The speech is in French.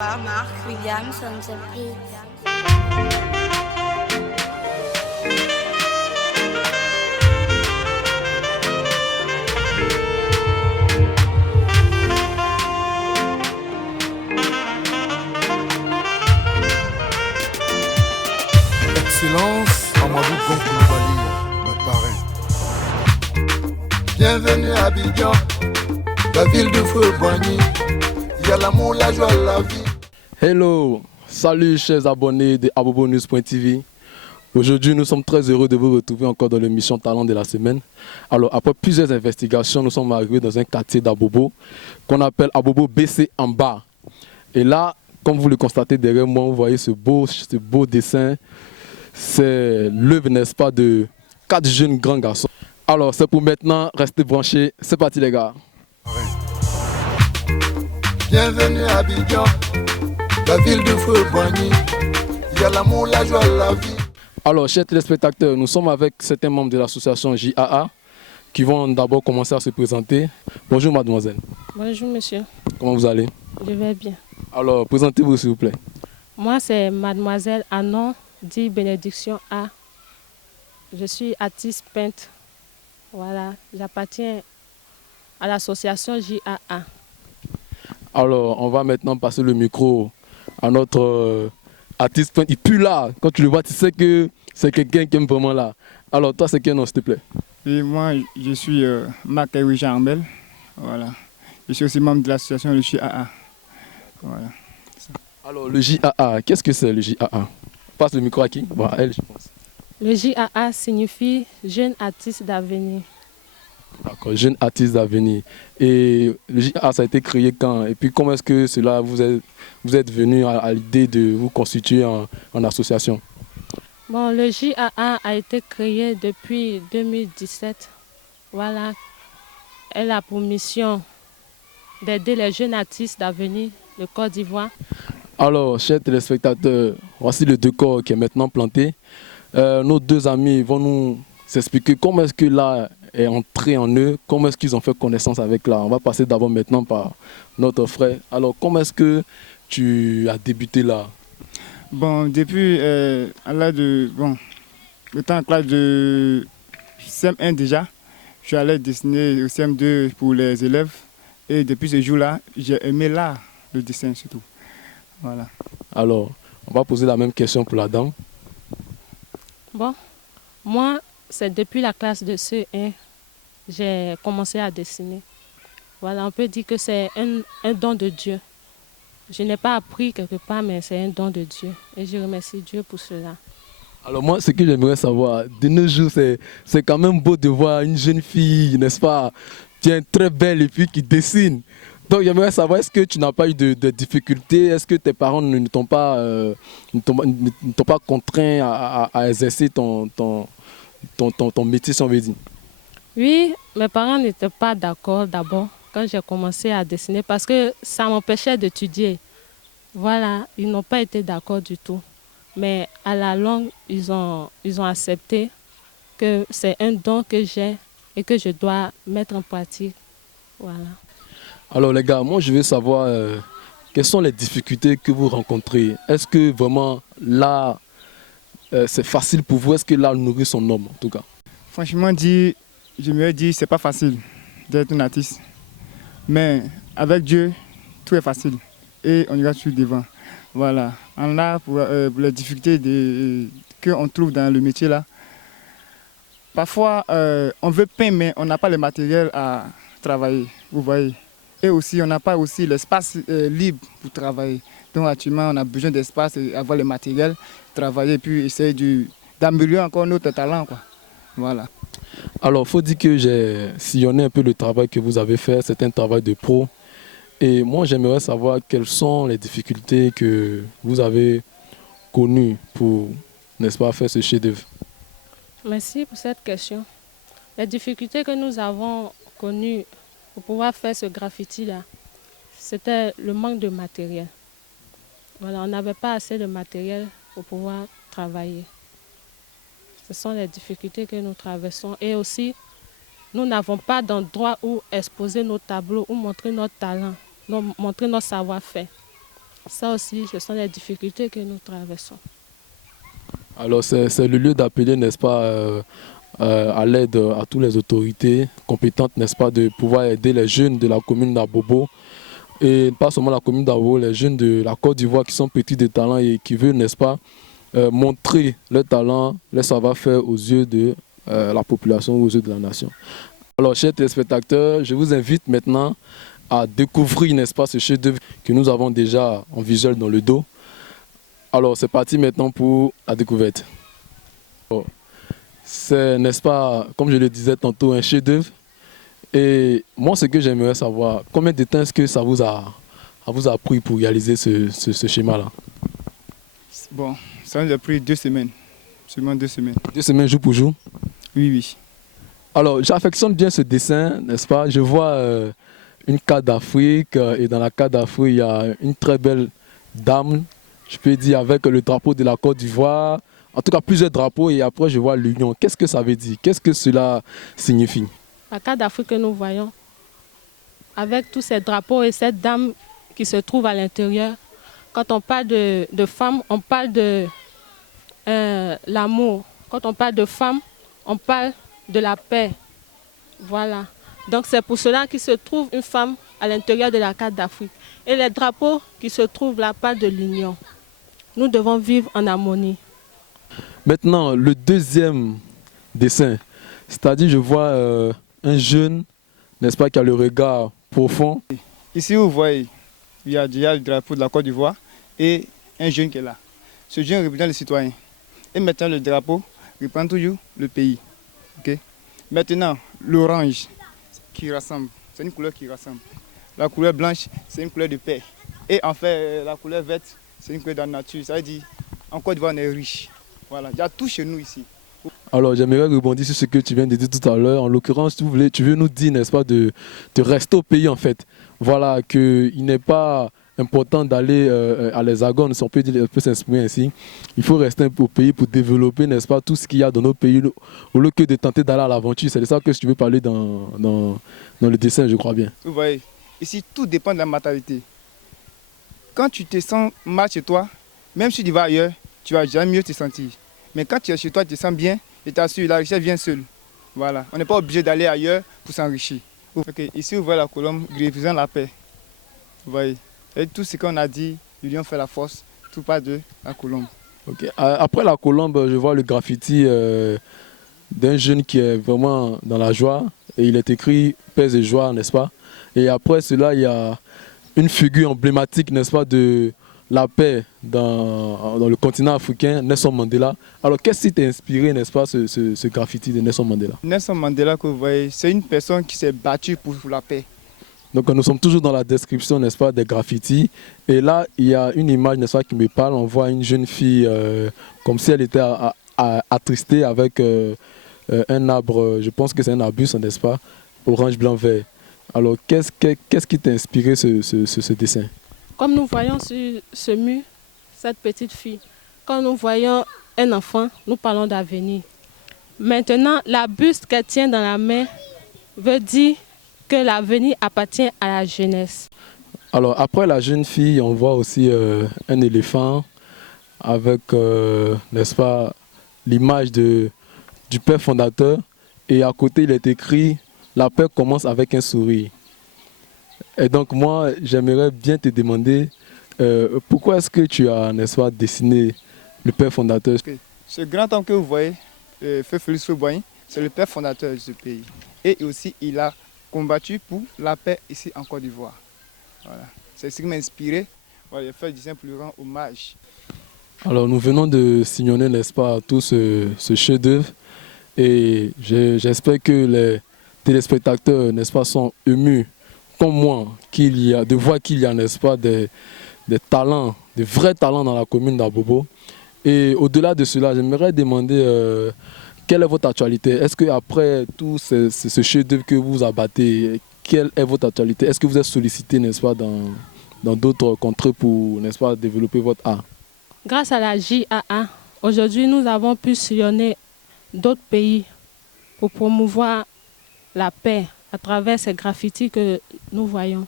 Mark Williams on the beat. Excellence, Amadou Gonkoulibaly, le parrain. Bienvenue à Abidjan, la ville de feu Boigny. Il y a l'amour, la joie, la vie. Hello, salut chers abonnés de abobonews.tv. Aujourd'hui, nous sommes très heureux de vous retrouver encore dans l'émission Talent de la semaine. Alors, après plusieurs investigations, nous sommes arrivés dans un quartier d'Abobo qu'on appelle Abobo BC en bas. Et là, comme vous le constatez derrière moi, vous voyez ce beau dessin. C'est l'œuvre, n'est-ce pas, de 4 jeunes grands garçons. Alors, c'est pour maintenant, restez branchés. C'est parti les gars. Bienvenue à Abidjan, la ville de feu Boigny. Il y a l'amour, la joie, la vie. Alors, chers téléspectateurs, nous sommes avec certains membres de l'association JAA qui vont d'abord commencer à se présenter. Bonjour mademoiselle. Bonjour monsieur, Comment vous allez? je vais bien. Alors, présentez-vous s'il vous plaît. Moi c'est mademoiselle Anon dit Bénédiction A. Je suis artiste peintre. Voilà, j'appartiens à l'association JAA. Alors, on va maintenant passer le micro à notre artiste peintre. Il pue là. Quand tu le vois, tu sais que c'est quelqu'un qui aime vraiment là. Alors, toi, c'est quel nom s'il te plaît? Et moi, je suis Marc Jean Ambel. Voilà. Je suis aussi membre de l'association Le JAA. Voilà. Alors, le JAA, qu'est-ce que c'est le JAA? Passe le micro à qui? Bon, à elle, je pense. Le JAA signifie Jeune Artiste d'Avenir. D'accord, jeune artiste d'avenir. Et le JAA, ça a été créé quand? Et puis, comment est-ce que cela vous êtes venu à l'idée de vous constituer en association? Bon, le JAA a été créé depuis 2017. Voilà. Elle a pour mission d'aider les jeunes artistes d'avenir de Côte d'Ivoire. Alors, chers téléspectateurs, voici le décor qui est maintenant planté. Nos deux amis vont nous expliquer comment est-ce que l'art est entré en eux, comment est-ce qu'ils ont fait connaissance avec l'art. On va passer d'abord maintenant par notre frère. Alors, comment est-ce que tu as débuté l'art? Bon, depuis à l'âge de. Bon, étant en classe de CM1 déjà, je suis allé dessiner au CM2 pour les élèves. Et depuis ce jour-là, j'ai aimé l'art, le dessin surtout. Voilà. Alors, on va poser la même question pour la dame. Bon, moi, c'est depuis la classe de CE1 j'ai commencé à dessiner. Voilà, on peut dire que c'est un don de Dieu. Je n'ai pas appris quelque part, mais c'est un don de Dieu. Et je remercie Dieu pour cela. Alors moi, ce que j'aimerais savoir, de nos jours, c'est quand même beau de voir une jeune fille, n'est-ce pas, qui est très belle et puis qui dessine. Donc j'aimerais savoir, est-ce que tu n'as pas eu de difficultés? Est-ce que tes parents ne t'ont pas, contraint à exercer ton métier, si on veut dire? Oui, mes parents n'étaient pas d'accord d'abord quand j'ai commencé à dessiner parce que ça m'empêchait d'étudier. Voilà, ils n'ont pas été d'accord du tout. Mais à la longue, ils ont accepté que c'est un don que j'ai et que je dois mettre en pratique. Voilà. Alors les gars, moi je veux savoir quelles sont les difficultés que vous rencontrez. Est-ce que vraiment là, c'est facile pour vous? Est-ce que là nourrit son homme en tout cas? Franchement dit, je me dis c'est pas facile d'être un artiste. Mais avec Dieu, tout est facile. Et on ira sur devant. Voilà. En art, pour les difficultés qu'on trouve dans le métier là, parfois on veut peindre, mais on n'a pas le matériel à travailler. Vous voyez. Et aussi, on n'a pas aussi l'espace libre pour travailler. Donc actuellement, on a besoin d'espace et avoir le matériel, travailler, puis essayer d'améliorer encore notre talent, quoi. Voilà. Alors, il faut dire que j'ai sillonné un peu le travail que vous avez fait. C'est un travail de pro. Et moi, j'aimerais savoir quelles sont les difficultés que vous avez connues pour, n'est-ce pas, faire ce chef-d'œuvre. Merci pour cette question. Les difficultés que nous avons connues pour pouvoir faire ce graffiti-là, c'était le manque de matériel. Voilà, on n'avait pas assez de matériel pour pouvoir travailler. Ce sont les difficultés que nous traversons. Et aussi, nous n'avons pas d'endroit où exposer nos tableaux, où montrer notre talent, montrer notre savoir-faire. Ça aussi, ce sont les difficultés que nous traversons. Alors c'est le lieu d'appeler, n'est-ce pas, à l'aide à toutes les autorités compétentes, n'est-ce pas, de pouvoir aider les jeunes de la commune d'Abobo. Et pas seulement la commune d'Abobo, les jeunes de la Côte d'Ivoire qui sont petits de talent et qui veulent, n'est-ce pas, montrer leur talent, leur savoir-faire aux yeux de la population, aux yeux de la nation. Alors, chers téléspectateurs, je vous invite maintenant à découvrir, n'est-ce pas, ce chef-d'œuvre que nous avons déjà en visuel dans le dos. Alors, c'est parti maintenant pour la découverte. C'est, n'est-ce pas, comme je le disais tantôt, un chef-d'œuvre. Et moi, ce que j'aimerais savoir, combien de temps est-ce que ça vous a pris pour réaliser ce schéma-là? Bon, ça nous a pris 2 semaines. Seulement 2 semaines. 2 semaines jour pour jour? Oui, oui. Alors, j'affectionne bien ce dessin, n'est-ce pas? Je vois une carte d'Afrique et dans la carte d'Afrique, il y a une très belle dame, je peux dire, avec le drapeau de la Côte d'Ivoire. En tout cas, plusieurs drapeaux et après, je vois l'Union. Qu'est-ce que ça veut dire? Qu'est-ce que cela signifie? La carte d'Afrique que nous voyons, avec tous ces drapeaux et cette dame qui se trouve à l'intérieur, quand on parle de femmes, on parle de l'amour. Quand on parle de femmes, on parle de la paix. Voilà. Donc c'est pour cela qu'il se trouve une femme à l'intérieur de la carte d'Afrique. Et les drapeaux qui se trouvent là parlent de l'union. Nous devons vivre en harmonie. Maintenant, le deuxième dessin, c'est-à-dire je vois un jeune, n'est-ce pas, qui a le regard profond. Ici, vous voyez, il y a déjà le drapeau de la Côte d'Ivoire et un jeune qui est là. Ce jeune représente les citoyens. Et maintenant, le drapeau représente toujours le pays. Okay? Maintenant, l'orange qui rassemble, c'est une couleur qui rassemble. La couleur blanche, c'est une couleur de paix. Et en fait, la couleur verte, c'est une couleur de la nature. Ça veut dire, en Côte d'Ivoire, on est riche. Voilà, il y a tout chez nous ici. Alors, j'aimerais rebondir sur ce que tu viens de dire tout à l'heure. En l'occurrence, tu veux nous dire, n'est-ce pas, de rester au pays, en fait. Voilà, qu'il n'est pas important d'aller à l'Hexagone, si on peut s'exprimer ainsi. Il faut rester au pays pour développer, n'est-ce pas, tout ce qu'il y a dans nos pays, au lieu que de tenter d'aller à l'aventure. C'est de ça que tu veux parler dans le dessin, je crois bien. Vous voyez, ici, tout dépend de la mentalité. Quand tu te sens mal chez toi, même si tu vas ailleurs, tu vas jamais mieux te sentir. Mais quand tu es chez toi, tu te sens bien, et t'assures, la richesse vient seule. Voilà, on n'est pas obligé d'aller ailleurs pour s'enrichir. Okay. Ici, vous voyez la colombe qui représente la paix. Vous voyez, et tout ce qu'on a dit, l'union fait la force, tout part de la colombe. Okay. Après la colombe, je vois le graffiti d'un jeune qui est vraiment dans la joie, et il est écrit « Paix et joie », n'est-ce pas? Et après cela, il y a une figure emblématique, n'est-ce pas, de la paix dans le continent africain, Nelson Mandela. Alors, qu'est-ce qui t'a inspiré, n'est-ce pas, ce graffiti de Nelson Mandela? Nelson Mandela, que vous voyez, c'est une personne qui s'est battue pour la paix. Donc, nous sommes toujours dans la description, n'est-ce pas, des graffitis. Et là, il y a une image, n'est-ce pas, qui me parle. On voit une jeune fille comme si elle était attristée avec un arbre, je pense que c'est un arbuste, n'est-ce pas, orange, blanc, vert. Alors, qu'est-ce qui t'a inspiré ce dessin? Comme nous voyons sur ce mur, cette petite fille, quand nous voyons un enfant, nous parlons d'avenir. Maintenant, la buste qu'elle tient dans la main veut dire que l'avenir appartient à la jeunesse. Alors, après la jeune fille, on voit aussi un éléphant avec, n'est-ce pas, l'image du père fondateur. Et à côté, il est écrit « La paix commence avec un sourire ». Et donc moi, j'aimerais bien te demander pourquoi est-ce que tu as, n'est-ce pas, dessiné le père fondateur? Okay. Ce grand homme que vous voyez, Feu Félix Houphouët-Boigny, c'est le père fondateur de ce pays. Et aussi, il a combattu pour la paix ici en Côte d'Ivoire. Voilà. C'est ce qui m'a inspiré. Voilà, j'ai fait le dessin pour lui rendre hommage. Alors nous venons de sillonner, n'est-ce pas, tout ce chef-d'œuvre. Et j'espère que les téléspectateurs, n'est-ce pas, sont émus comme moi, de voir qu'il y a, n'est-ce pas, des talents, des vrais talents dans la commune d'Abobo. Et au-delà de cela, j'aimerais demander quelle est votre actualité. Est-ce qu'après tout ce chef-d'œuvre que vous abattez, quelle est votre actualité? Est-ce que vous êtes sollicité, n'est-ce pas, dans d'autres contrées pour, n'est-ce pas, développer votre art? Grâce à la JAA, aujourd'hui, nous avons pu sillonner d'autres pays pour promouvoir la paix à travers ces graffitis que nous voyons.